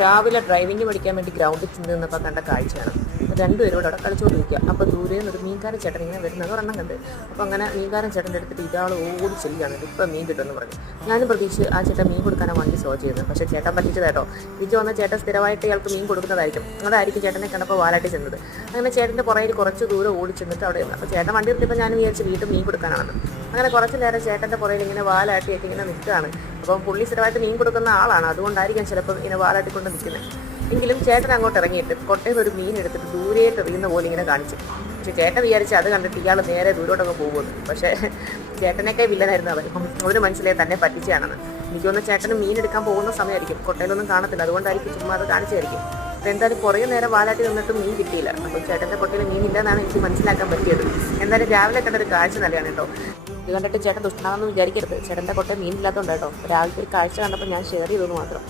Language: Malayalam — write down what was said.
രാവിലെ ഡ്രൈവിംഗ് പഠിക്കാൻ വേണ്ടി ഗ്രൗണ്ടിൽ ചെന്ന് നിന്നപ്പോൾ കണ്ട കാഴ്ചയാണ്. രണ്ടുപേരോട് അവിടെ കളിച്ചുകൊണ്ടിരിക്കുക. അപ്പോൾ ദൂരെ നിന്നൊരു മീൻകാരൻ ചേട്ടൻ ഇങ്ങനെ വരുന്നത് ഒരെണ്ണം കണ്ട്. അപ്പോൾ അങ്ങനെ മീൻകാരൻ ചേട്ടൻ്റെ അടുത്തിട്ട് ഇയാൾ ഓടി ചെല്ലുകയാണ്, ഇപ്പം മീൻ കിട്ടുമെന്ന് പറഞ്ഞു. ഞാനും പ്രതീക്ഷിച്ച് ആ ചേട്ടൻ മീൻ കൊടുക്കാനാണ് വണ്ടി സോ ചെയ്യുന്നത്. പക്ഷേ ചേട്ടൻ പറ്റിച്ചതേട്ടോ. വിജു വന്ന ചേട്ടൻ സ്ഥിരമായിട്ട് ഇയാൾക്ക് മീൻ കൊടുക്കുന്നതായിരിക്കും. അതായിരിക്കും ചേട്ടനെ കണ്ടപ്പോൾ വാലാട്ടി ചെന്നത്. അങ്ങനെ ചേട്ടൻ്റെ പുറകിൽ കുറച്ച് ദൂരം ഓടി ചെന്നിട്ട് അവിടെ നിന്ന്. അപ്പോൾ ചേട്ടൻ വണ്ടി നിർത്തിയപ്പോൾ ഞാൻ വിചാരിച്ച് വീണ്ടും മീൻ കൊടുക്കാനാണെന്ന്. അങ്ങനെ കുറച്ച് നേരം ചേട്ടൻ്റെ പുറകിൽ ഇങ്ങനെ വാലാട്ടിയൊക്കെ ഇങ്ങനെ നിൽക്കുകയാണ്. അപ്പം പുള്ളി സ്ഥിരമായിട്ട് മീൻ കൊടുക്കുന്ന ആളാണ്, അതുകൊണ്ടായിരിക്കും ചിലപ്പോൾ ഇങ്ങനെ വാലാട്ടിക്കൊണ്ട് നിൽക്കുന്നത്. എങ്കിലും ചേട്ടൻ അങ്ങോട്ട് ഇറങ്ങിയിട്ട് കൊട്ടയിൽ ഒരു മീൻ എടുത്തിട്ട് ദൂരേട്ട് എറിയുന്ന പോലെ ഇങ്ങനെ കാണിച്ചു. പക്ഷേ ചേട്ടൻ വിചാരിച്ച് അത് കണ്ടിട്ട് ഇയാൾ നേരെ ദൂരോട്ടൊക്കെ പോകുന്നു. പക്ഷേ ചേട്ടനൊക്കെ വില്ലനായിരുന്നു അവൻ. അവന് മനസ്സിലായി തന്നെ പറ്റിച്ചാണെന്ന്. എനിക്ക് തോന്നുന്നു ചേട്ടന് മീൻ എടുക്കാൻ പോകുന്ന സമയമായിരിക്കും, കൊട്ടയിലൊന്നും കാണത്തില്ല, അതുകൊണ്ടായിരിക്കും ചുമ്മാ അത് കാണിച്ചായിരിക്കും. അപ്പോൾ എന്തായാലും കുറേ നേരം വാലാട്ടി നിന്നിട്ട് മീൻ കിട്ടിയില്ല. അപ്പോൾ ചേട്ടൻ്റെ കൊട്ടയിൽ മീൻ ഇല്ലെന്നാണ് എനിക്ക് മനസ്സിലാക്കാൻ പറ്റിയത്. എന്തായാലും രാവിലെ കണ്ടൊരു കാഴ്ച നല്ലതാണ് കേട്ടോ. ഇത് കണ്ടിട്ട് ചേട്ടൻ ദുഷ്ടനാണെന്ന് വിചാരിക്കരുത്. ചേട്ടൻ്റെ കൊട്ടയിൽ മീനില്ലാത്തതുകൊണ്ട് കേട്ടോ. രാവിലത്തെ ഒരു കാഴ്ച കണ്ടപ്പോൾ ഞാൻ ഷെയർ ചെയ്തെന്ന് മാത്രം.